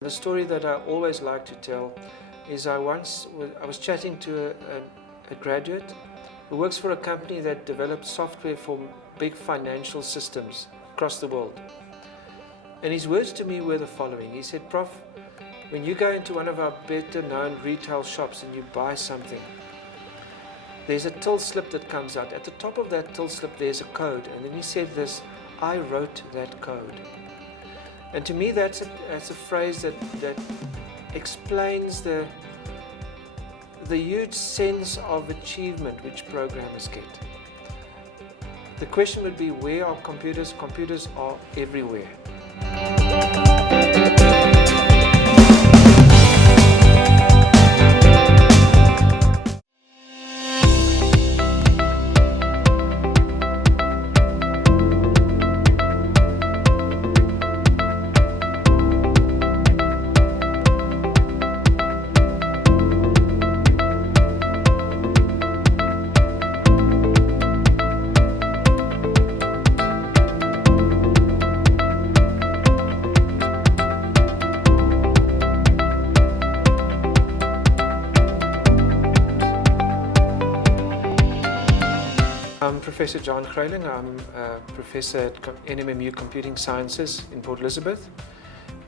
The story that I always like to tell is I was chatting to a graduate who works for a company that develops software for big financial systems across the world. And his words to me were the following. He said, "Prof, when you go into one of our better known retail shops and you buy something, there's a till slip that comes out. At the top of that till slip there's a code." And then he said this, "I wrote that code." And to me that's a phrase that explains the huge sense of achievement which programmers get. The question would be, where are computers? Computers are everywhere. I'm Professor John Greyling. I'm a professor at NMMU Computing Sciences in Port Elizabeth,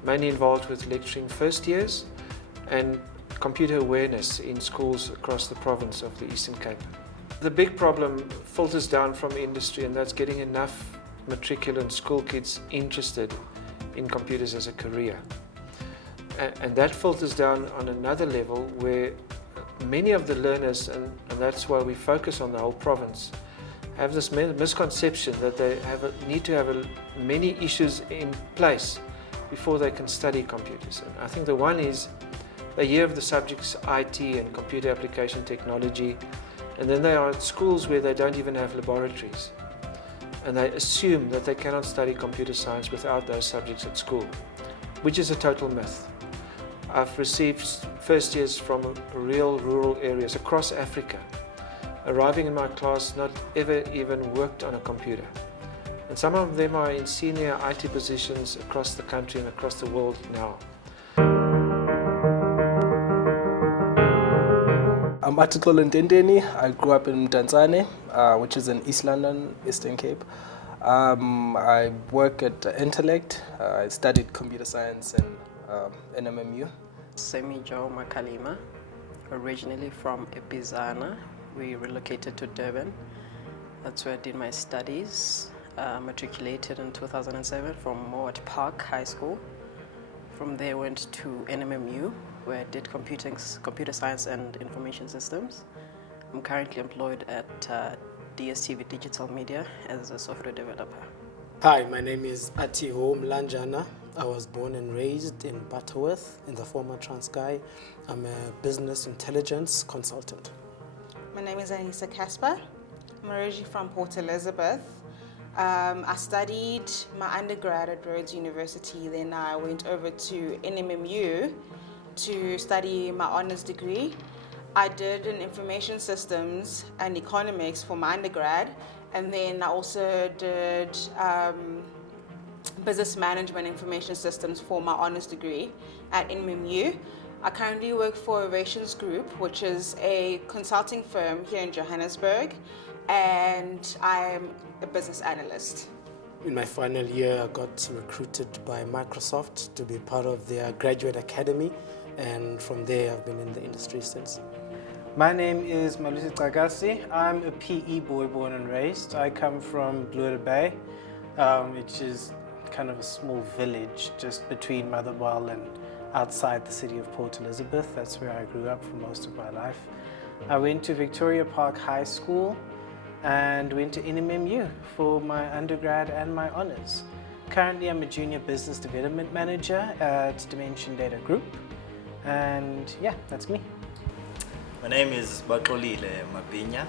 mainly involved with lecturing first years and computer awareness in schools across the province of the Eastern Cape. The big problem filters down from industry, and that's getting enough matriculant school kids interested in computers as a career. And that filters down on another level where many of the learners, and that's why we focus on the whole province, have this misconception that they need to have many issues in place before they can study computers. And I think the one is they hear of the subjects IT and computer application technology, and then they are at schools where they don't even have laboratories. And they assume that they cannot study computer science without those subjects at school, which is a total myth. I've received first years from real rural areas across Africa arriving in my class not ever even worked on a computer. And some of them are in senior IT positions across the country and across the world now. I'm Atixolo Ntenteni. I grew up in Mdantsane, which is in East London, Eastern Cape. I work at Intellect. I studied computer science in NMMU. Semijo Makalima, originally from Epizana. We relocated to Durban. That's where I did my studies. Matriculated in 2007 from Mowat Park High School. From there went to NMMU, where I did computer science and information systems. I'm currently employed at DSTV Digital Media as a software developer. Hi, my name is Atiho Mlanjana. I was born and raised in Butterworth in the former Transkei. I'm a business intelligence consultant. My name is Anissa Casper. I'm originally from Port Elizabeth. I studied my undergrad at Rhodes University, then I went over to NMMU to study my honours degree. I did in information systems and economics for my undergrad, and then I also did business management information systems for my honours degree at NMMU. I currently work for Ovations Group, which is a consulting firm here in Johannesburg, and I'm a business analyst. In my final year, I got recruited by Microsoft to be part of their graduate academy, and from there I've been in the industry since. My name is Malusi Tsagasi. I'm a PE boy born and raised. I come from Blue Bay, which is kind of a small village just between Motherwell and outside the city of Port Elizabeth. That's where I grew up for most of my life. I went to Victoria Park High School and went to NMMU for my undergrad and my honours. Currently I'm a junior business development manager at Dimension Data Group, and yeah, that's me. My name is Baxolile Mapinya.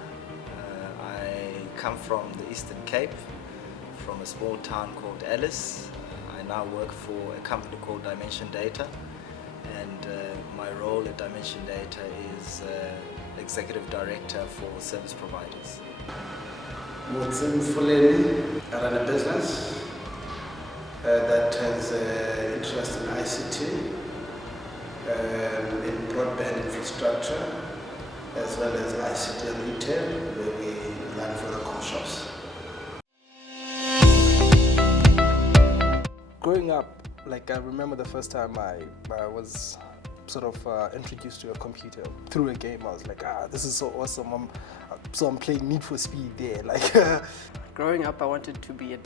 I come from the Eastern Cape, from a small town called Alice. I now work for a company called Dimension Data, and my role at Dimension Data is Executive Director for Service Providers. Mutsim Fuleni, I run a business that has interest in ICT as well as ICT retail, where we learn for the com shops. Growing up, like I remember the first time I was sort of introduced to a computer through a game. I was like, this is so awesome. I'm playing Need for Speed there. Like, Growing up, I wanted to be a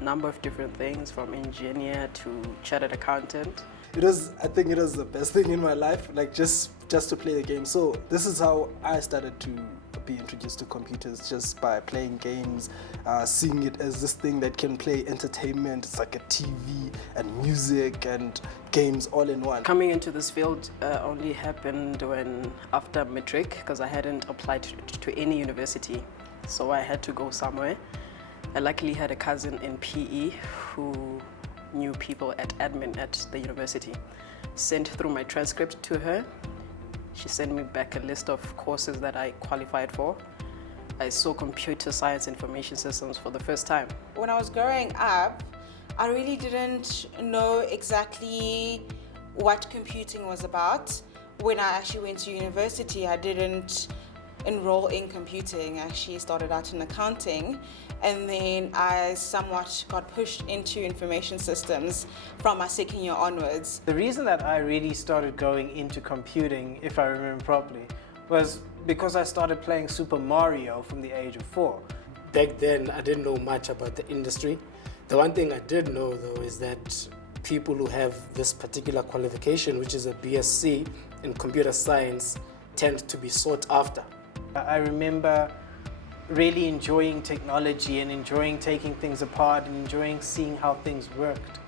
number of different things, from engineer to chartered accountant. I think it was the best thing in my life, like just to play the game. So this is how I started to be introduced to computers, just by playing games, seeing it as this thing that can play entertainment. It's like a TV and music and games all in one. Coming into this field only happened after matric, because I hadn't applied to any university, so I had to go somewhere. I luckily had a cousin in PE who knew people at admin at the university. Sent through my transcript to her. She sent me back a list of courses that I qualified for. I saw computer science information systems for the first time. When I was growing up, I really didn't know exactly what computing was about. When I actually went to university, I didn't enroll in computing. I actually started out in accounting, and then I somewhat got pushed into information systems from my second year onwards. The reason that I really started going into computing, if I remember properly, was because I started playing Super Mario from the age of 4. Back then, I didn't know much about the industry. The one thing I did know, though, is that people who have this particular qualification, which is a BSc in computer science, tend to be sought after. I remember really enjoying technology and enjoying taking things apart and enjoying seeing how things worked.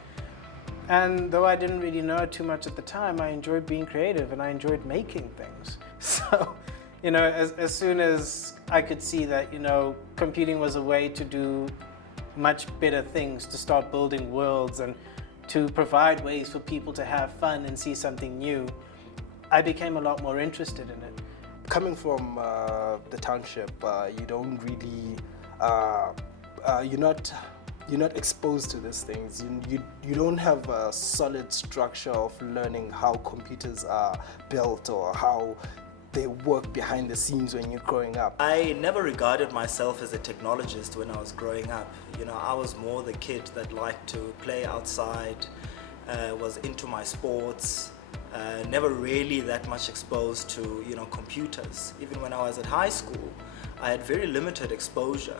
And though I didn't really know too much at the time, I enjoyed being creative and I enjoyed making things. So, as soon as I could see that, computing was a way to do much better things, to start building worlds and to provide ways for people to have fun and see something new, I became a lot more interested in it. Coming from the township, you don't really, you're not exposed to these things. You don't have a solid structure of learning how computers are built or how they work behind the scenes when you're growing up. I never regarded myself as a technologist when I was growing up. I was more the kid that liked to play outside, was into my sports. Never really that much exposed to computers. Even when I was at high school, I had very limited exposure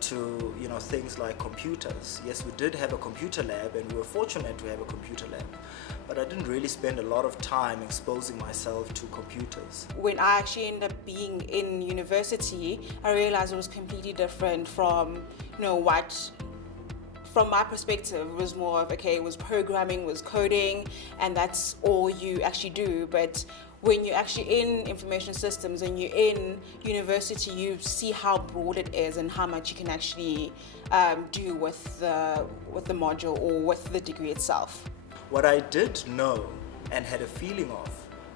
to things like computers. Yes, we did have a computer lab and we were fortunate to have a computer lab, but I didn't really spend a lot of time exposing myself to computers. When I actually ended up being in university, I realized it was completely different from what, from my perspective, it was more of, it was programming, was coding, and that's all you actually do. But when you're actually in information systems and you're in university, you see how broad it is and how much you can actually do with the module or with the degree itself. What I did know and had a feeling of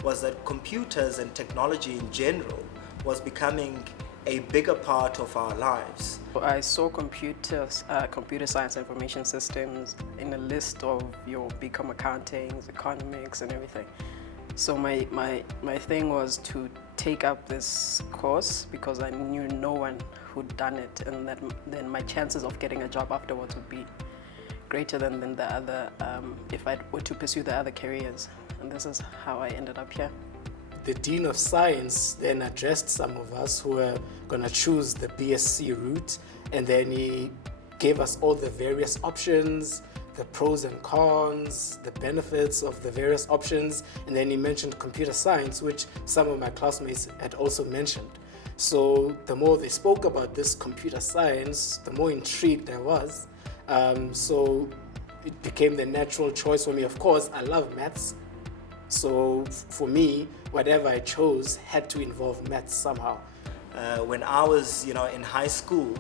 was that computers and technology in general was becoming a bigger part of our lives. I saw computer science information systems in a list of your BCom accounting, economics and everything. So my thing was to take up this course because I knew no one who'd done it, and that then my chances of getting a job afterwards would be greater than the other, if I were to pursue the other careers. And this is how I ended up here. The Dean of Science then addressed some of us who were going to choose the BSc route, and then he gave us all the various options, the pros and cons, the benefits of the various options, and then he mentioned computer science, which some of my classmates had also mentioned. So the more they spoke about this computer science, the more intrigued I was. So it became the natural choice for me. Of course, I love maths. So for me, whatever I chose had to involve maths somehow. When I was, in high school,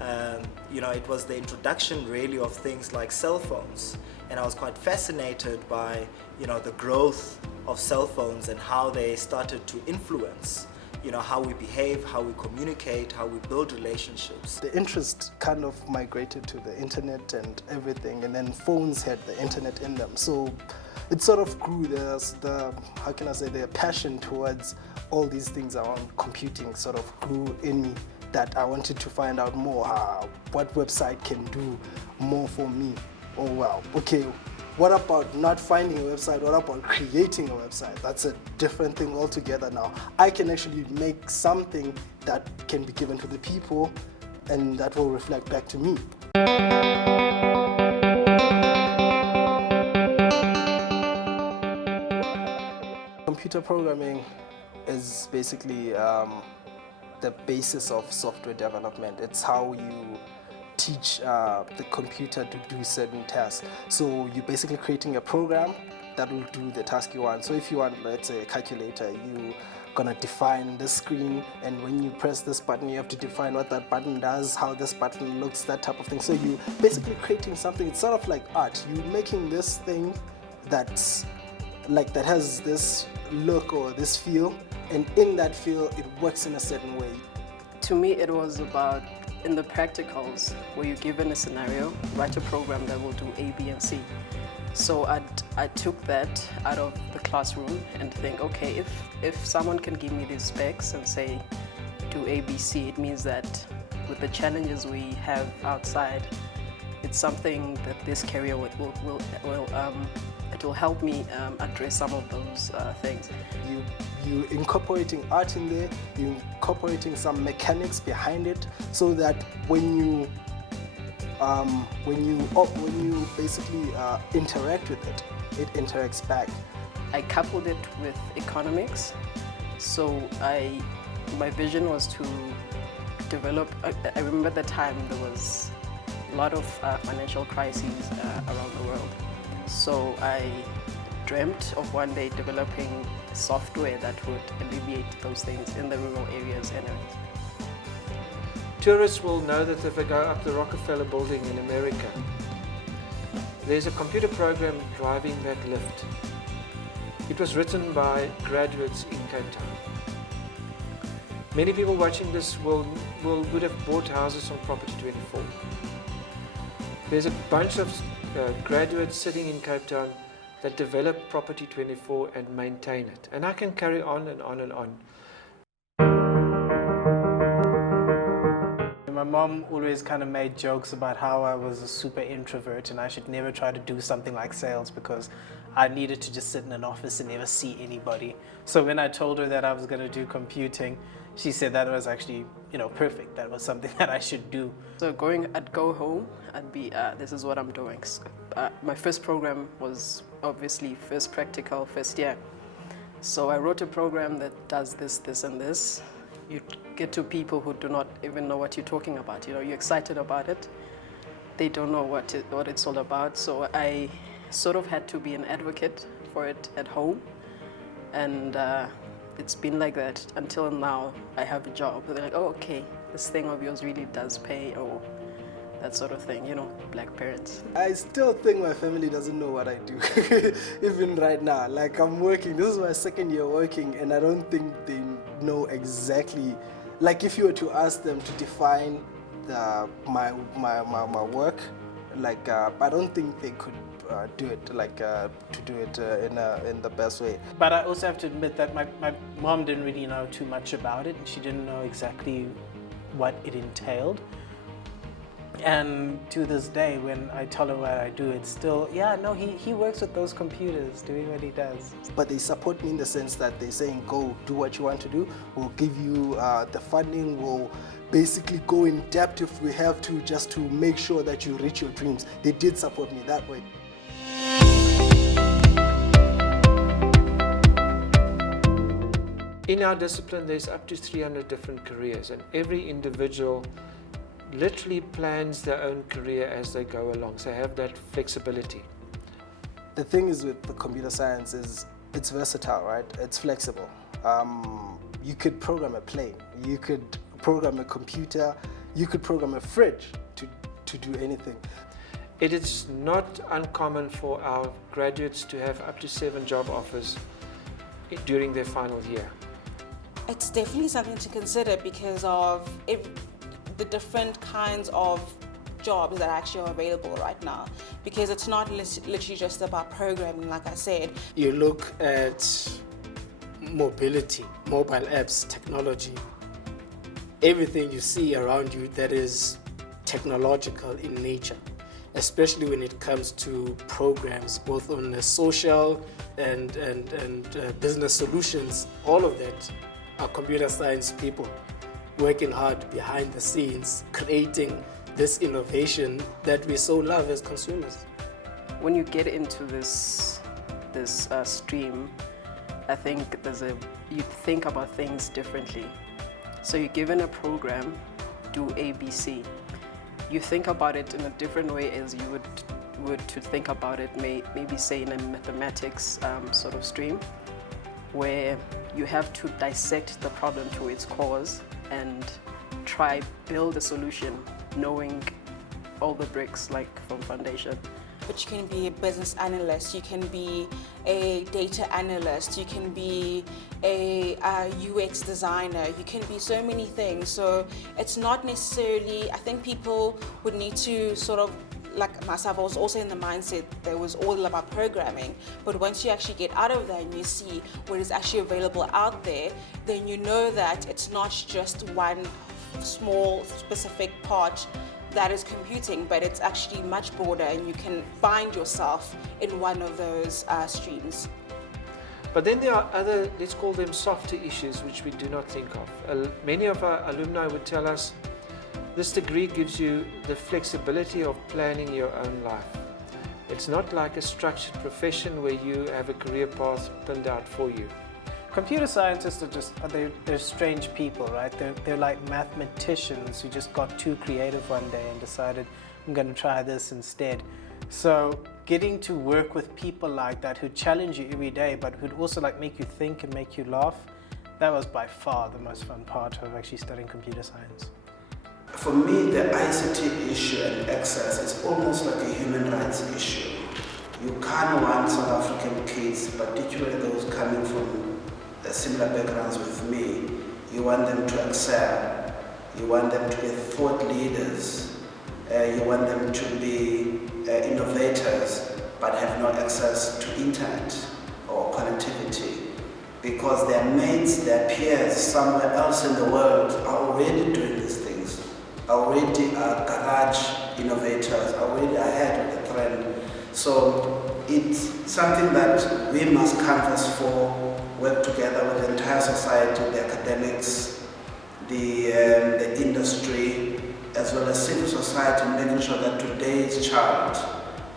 it was the introduction really of things like cell phones, and I was quite fascinated by, the growth of cell phones and how they started to influence, how we behave, how we communicate, how we build relationships. The interest kind of migrated to the internet and everything, and then phones had the internet in them. So it sort of grew. There's the, how can I say, the passion towards all these things around computing sort of grew in me, that I wanted to find out more, what website can do more for me. Oh well, okay, what about not finding a website? What about creating a website? That's a different thing altogether now. I can actually make something that can be given to the people and that will reflect back to me. Computer programming is basically the basis of software development. It's how you teach the computer to do certain tasks. So you're basically creating a program that will do the task you want. So if you want, let's say, a calculator, you're gonna define the screen, and when you press this button, you have to define what that button does, how this button looks, that type of thing. So you're basically creating something. It's sort of like art. You're making this thing that's like, that has this look or this feel, and in that feel, it works in a certain way. To me, it was about, in the practicals, where you're given a scenario, write a program that will do A, B, and C. So I took that out of the classroom and think, okay, if someone can give me these specs and say, do A, B, C, it means that with the challenges we have outside, it's something that this career it will help me address some of those things. You incorporating art in there, you incorporating some mechanics behind it, so that when you basically interact with it, it interacts back. I coupled it with economics, so my vision was to develop. I remember the time there was a lot of financial crises around the world. So I dreamt of one day developing software that would alleviate those things in the rural areas anyways. Tourists will know that if they go up the Rockefeller building in America, there's a computer program driving that lift. It was written by graduates in Cape Town. Many people watching this would have bought houses on Property 24. There's a bunch of graduates sitting in Cape Town that develop Property 24 and maintain it. And I can carry on and on and on. My mom always kind of made jokes about how I was a super introvert and I should never try to do something like sales because I needed to just sit in an office and never see anybody. So when I told her that I was going to do computing, she said that was actually, perfect. That was something that I should do. So I'd go home, I'd be, this is what I'm doing. My first program was obviously first practical, first year. So I wrote a program that does this, this, and this. You get to people who do not even know what you're talking about. You're excited about it. They don't know what it's all about. So I sort of had to be an advocate for it at home. And it's been like that until now. I have a job. They're like, oh, okay, this thing of yours really does pay, or that sort of thing, black parents. I still think my family doesn't know what I do, even right now. Like, I'm working, this is my second year working, and I don't think they know exactly. Like, if you were to ask them to define my work, like, I don't think they could do it, to do it in the best way. But I also have to admit that my mom didn't really know too much about it, and she didn't know exactly what it entailed. And to this day, when I tell her what I do, it's still, he works with those computers doing what he does. But they support me in the sense that they're saying, go do what you want to do. We'll give you the funding. We'll basically go in depth if we have to, just to make sure that you reach your dreams. They did support me that way. In our discipline, there's up to 300 different careers, and every individual literally plans their own career as they go along, so have that flexibility. The thing is with the computer science is it's versatile, right? It's flexible. You could program a plane, you could program a computer, you could program a fridge to do anything. It is not uncommon for our graduates to have up to 7 job offers during their final year. It's definitely something to consider because of the different kinds of jobs that actually are available right now, because it's not literally just about programming, like I said. You look at mobility, mobile apps, technology, everything you see around you that is technological in nature, especially when it comes to programs, both on the social and business solutions. All of that are computer science people working hard behind the scenes, creating this innovation that we so love as consumers. When you get into this stream, I think you think about things differently. So you're given a program, do ABC. You think about it in a different way as you would to think about it, maybe say in a mathematics sort of stream, where you have to dissect the problem to its cause and try build a solution, knowing all the bricks like from foundation. But you can be a business analyst, you can be a data analyst, you can be a UX designer, you can be so many things. So it's not necessarily, I think people would need to sort of, like myself, I was also in the mindset that it was all about programming. But once you actually get out of that and you see what is actually available out there, then you know that it's not just one small specific part that is computing, but it's actually much broader, and you can find yourself in one of those streams. But then there are other, let's call them softer issues, which we do not think of. Many of our alumni would tell us this degree gives you the flexibility of planning your own life. It's not like a structured profession where you have a career path pinned out for you. Computer scientists they're strange people, right? They're like mathematicians who just got too creative one day and decided, I'm going to try this instead. So getting to work with people like that who challenge you every day, but who'd also like make you think and make you laugh, that was by far the most fun part of actually studying computer science. For me, the ICT issue and access is almost like a human rights issue. You can't want South African kids, particularly those coming from similar backgrounds with me, you want them to excel, you want them to be thought leaders, you want them to be innovators, but have no access to internet or connectivity, because their mates, their peers somewhere else in the world are already doing these things, already are garage innovators, already ahead of the trend. So it's something that we must canvas for, work together with the entire society, the academics, the industry, as well as civil society, making sure that today's child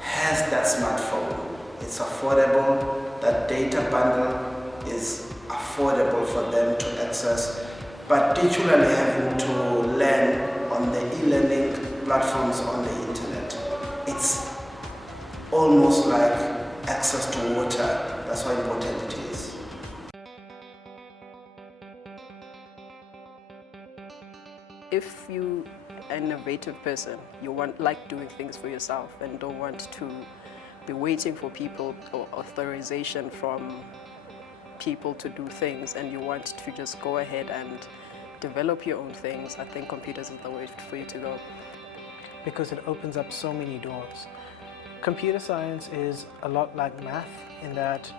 has that smartphone. It's affordable, that data bundle is affordable for them to access, particularly having to learn on the e-learning platforms on the internet. It's almost like access to water. That's how important it is. If you are an innovative person, you like doing things for yourself and don't want to be waiting for people or authorization from people to do things, and you want to just go ahead and develop your own things, I think computers is the way for you to go. Because it opens up so many doors. Computer science is a lot like math in that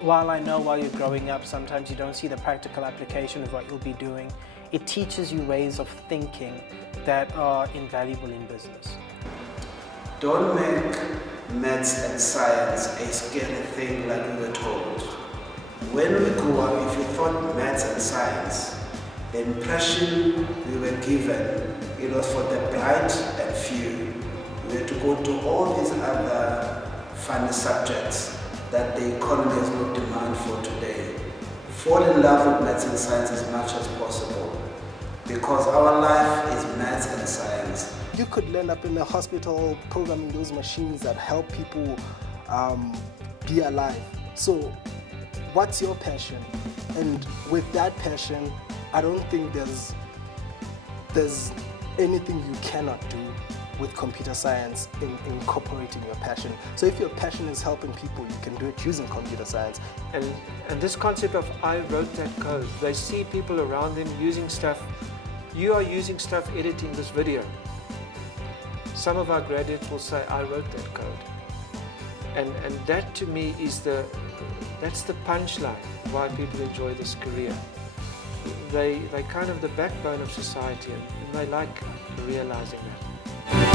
while I know while you're growing up, sometimes you don't see the practical application of what you'll be doing, it teaches you ways of thinking that are invaluable in business. Don't make maths and science a scary thing like we were told. When we grew up, if you thought maths and science, the impression we were given, it was for the bright and few. We had to go to all these other funny subjects that the economy has no demand for today. Fall in love with maths and science as much as possible, because our life is maths and science. You could end up in a hospital programming those machines that help people be alive. So what's your passion? And with that passion, I don't think there's anything you cannot do with computer science in incorporating your passion. So if your passion is helping people, you can do it using computer science. And this concept of I wrote that code, they see people around them using stuff. You are using stuff editing this video. some of our graduates will say, I wrote that code. And that to me is that's the punchline why people enjoy this career. They're kind of the backbone of society, and they like realizing that.